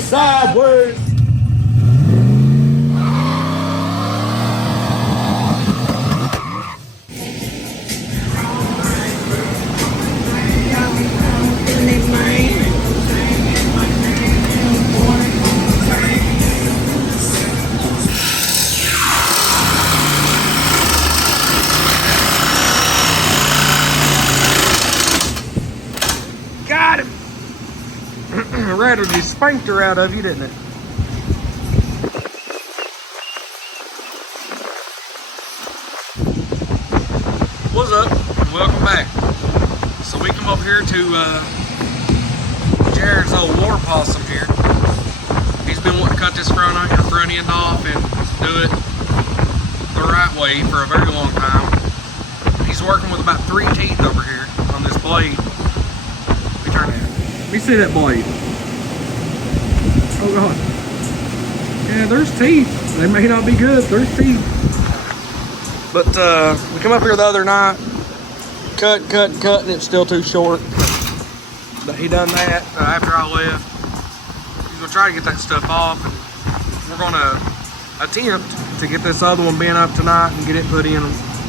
sideways. Got him! Rattled your sphincter out of you, didn't it? What's up? Welcome back. So we come up here to Jarreds' old WAR OPOSSUM here. He's been wanting to cut this front end off and do it the right way for a very long time. He's working with about 3 teeth over here on this blade. Let me turn it. Let me see that blade. Oh God. Yeah, there's teeth. They may not be good, there's teeth. But we come up here the other night, cut, and it's still too short. But he done that after I left. He's gonna try to get that stuff off, and we're gonna attempt to get this other one bent up tonight and get it put in,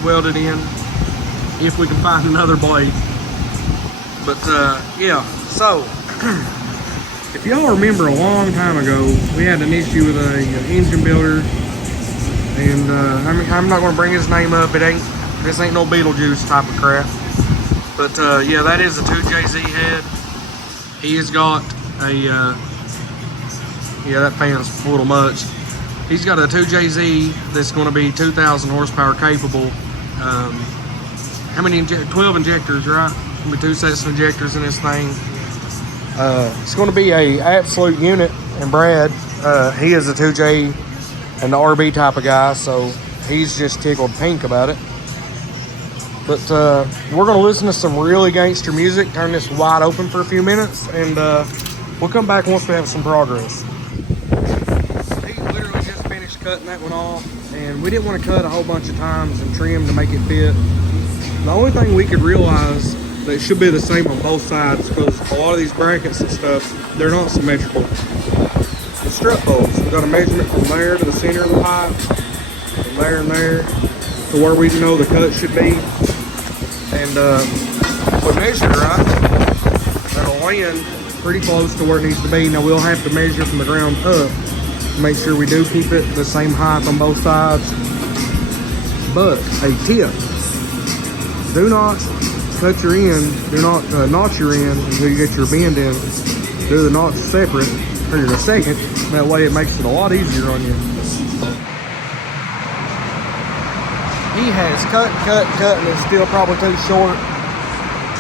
welded in, if we can find another blade. But yeah, so if y'all remember a long time ago, we had an issue with an engine builder, and I'm not going to bring his name up. This ain't no Beetlejuice type of crap. But yeah, that is a 2JZ head. He has got a yeah, that fan's a little much. He's got a 2JZ that's going to be 2,000 horsepower capable. How many 12 injectors, right? Gonna be 2 sets of injectors in this thing. It's going to be a absolute unit, and Brad, he is a 2J and the RB type of guy, so he's just tickled pink about it. But we're going to listen to some really gangster music, turn this wide open for a few minutes, and we'll come back once we have some progress. He literally just finished cutting that one off, and we didn't want to cut a whole bunch of times and trim to make it fit. The only thing we could realize that it should be the same on both sides, because a lot of these brackets and stuff, they're not symmetrical. The strut bolts, we got a measurement from there to the center of the pipe, from there and there to where we know the cut should be. And if we measure right, that'll land pretty close to where it needs to be. Now we'll have to measure from the ground up to make sure we do keep it the same height on both sides. But a tip, do not cut your end, do not notch your end until you get your bend in. Do the notch separate here in a second. That way it makes it a lot easier on you. He has cut, and it's still probably too short.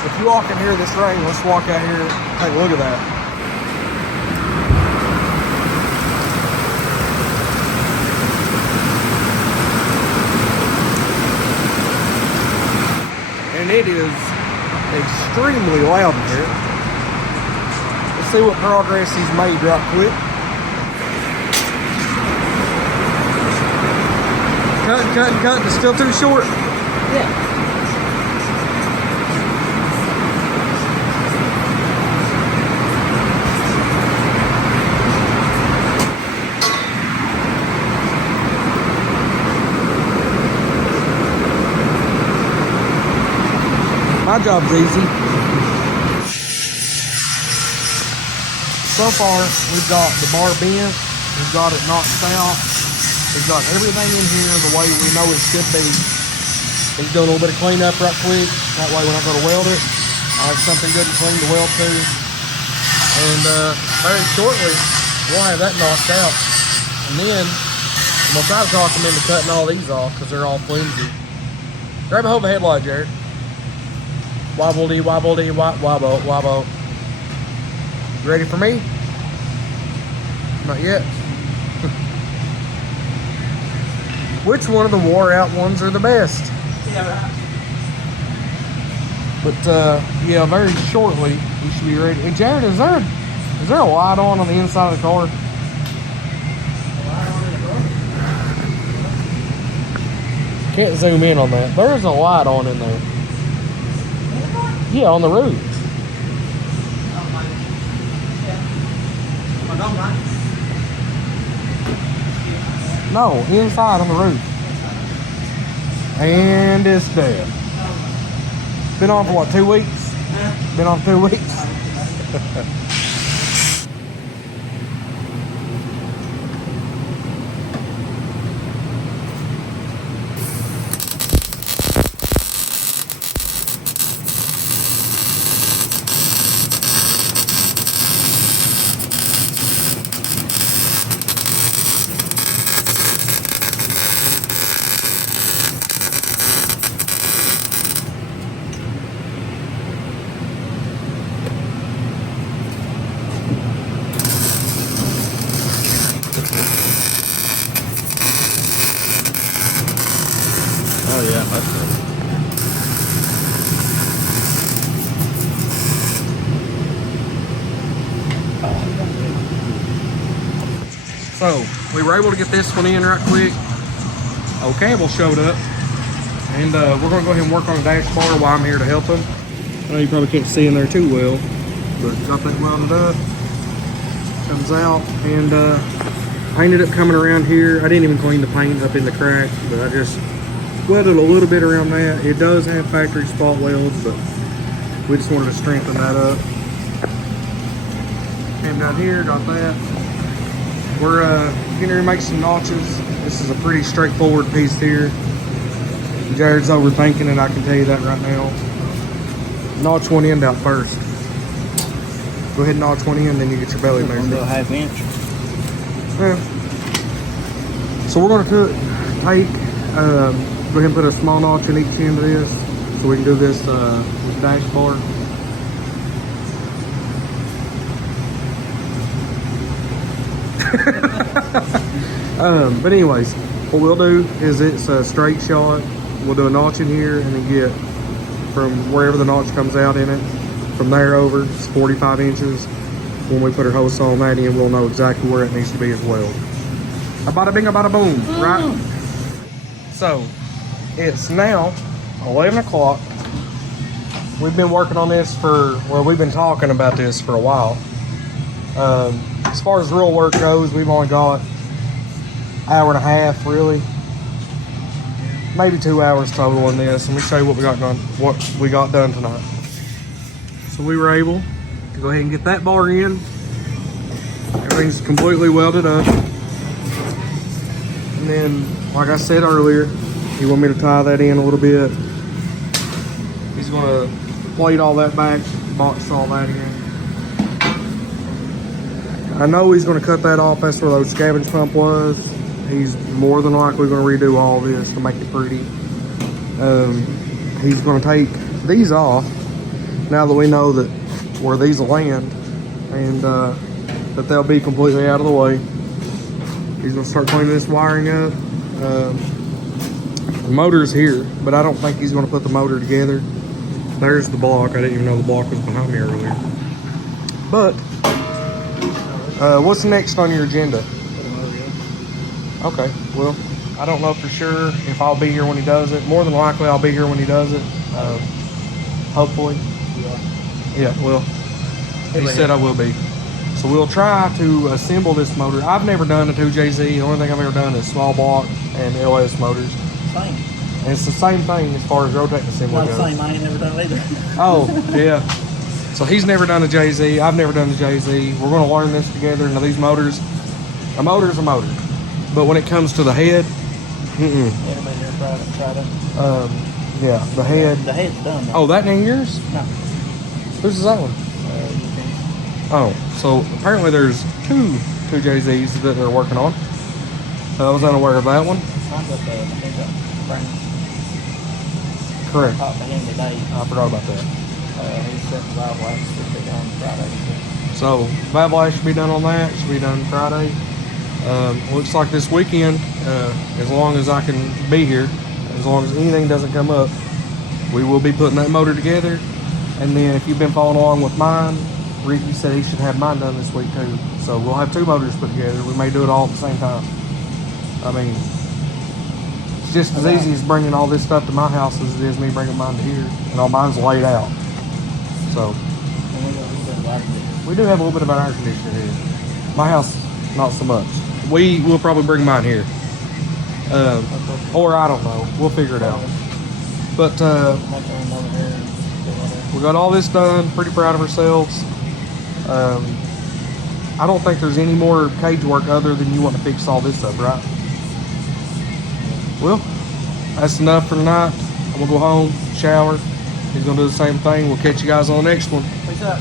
If you all can hear this rain, let's walk out here and take a look at that. And it is extremely loud in here. Let's see what progress he's made right quick. Cut, it's still too short. Yeah. My job's easy. So far, we've got the bar bent, we've got it notched out, we've got everything in here the way we know it should be. He's doing a little bit of cleanup right quick. That way when I go to weld it, I have something good and clean to weld to. And very shortly, we'll have that knocked out. And then, I'm going to try to talk him into cutting all these off because they're all flimsy. Grab a hold of the headlight, Jared. Wobble-dee, wobble-dee, wobble, wobble. You ready for me? Not yet. Which one of the wore out ones are the best? Yeah, right. But yeah, very shortly we should be ready. Hey Jared, is there a light on the inside of the car? Can't zoom in on that. There's a light on in there. Yeah, on the roof. No, inside on the roof. And it's dead. Been on for what, 2 weeks? Been on 2 weeks? Oh yeah, that's good. So, we were able to get this one in right quick. Old Campbell showed up. And we're going to go ahead and work on the dash bar while I'm here to help him. I know you probably can't see in there too well, but got that welded up. Comes out, and I ended up coming around here. I didn't even clean the paint up in the crack, but I just welded a little bit around that. It does have factory spot welds, but we just wanted to strengthen that up. Came down here, got that. We're getting ready to make some notches. This is a pretty straightforward piece here. Jarred's overthinking it, I can tell you that right now. Notch one end out first. Go ahead and notch one end, then you get your belly measured. A ½ inch. Yeah. So we're going to take, go ahead and put a small notch in each end of this, so we can do this with dash bar. But anyways, what we'll do is it's a straight shot. We'll do a notch in here and then get from wherever the notch comes out in it, from there over, it's 45 inches. When we put our hose on that in, we'll know exactly where it needs to be as well. A bada bing, a bada boom, right? So, it's now 11 o'clock. We've been working on this we've been talking about this for a while. As far as real work goes, we've only got an hour and a half, really. Maybe 2 hours total on this. Let me show you what we got done tonight. So we were able to go ahead and get that bar in. Everything's completely welded up. And then, like I said earlier, you want me to tie that in a little bit. He's gonna plate all that back, box all that in. I know he's gonna cut that off. That's where those scavenge pump was. He's more than likely gonna redo all this to make it pretty. He's gonna take these off now that we know that where these will land, and that they'll be completely out of the way. He's gonna start cleaning this wiring up. The motor's here, but I don't think he's gonna put the motor together. There's the block. I didn't even know the block was behind me earlier. But what's next on your agenda? Okay, well, I don't know for sure if I'll be here when he does it. More than likely, I'll be here when he does it. Hopefully. Yeah, well, he said I will be. So we'll try to assemble this motor. I've never done a 2JZ. The only thing I've ever done is small block and LS motors. Same. And it's the same thing as far as rotating assembly goes. Not the same. I ain't never done it either. Oh, yeah. So he's never done a JZ. I've never done a JZ. We're going to learn this together. Now these motors, a motor's a motor. But when it comes to the head, yeah, the head. The head's done. Though. Oh, that ain't yours? No. Whose is that one? Oh, so apparently there's two JZs that they're working on. I was unaware of that one. Mine's up the frame. Correct. Talked to him today. I forgot about that. He said the valve lights should be done Friday. So valve light should be done on that. Should be done Friday. Looks like this weekend, as long as I can be here, as long as anything doesn't come up, we will be putting that motor together. And then if you've been following along with mine, Ricky said he should have mine done this week too. So we'll have two motors put together. We may do it all at the same time. I mean, it's just as easy as bringing all this stuff to my house as it is me bringing mine to here. And all mine's laid out. So we do have a little bit of an air conditioner here. My house, not so much. We will probably bring mine here. Or I don't know. We'll figure it out. But we got all this done. Pretty proud of ourselves. I don't think there's any more cage work other than you want to fix all this up, right? Well, that's enough for tonight. I'm gonna go home, shower. He's gonna do the same thing. We'll catch you guys on the next one. Peace out.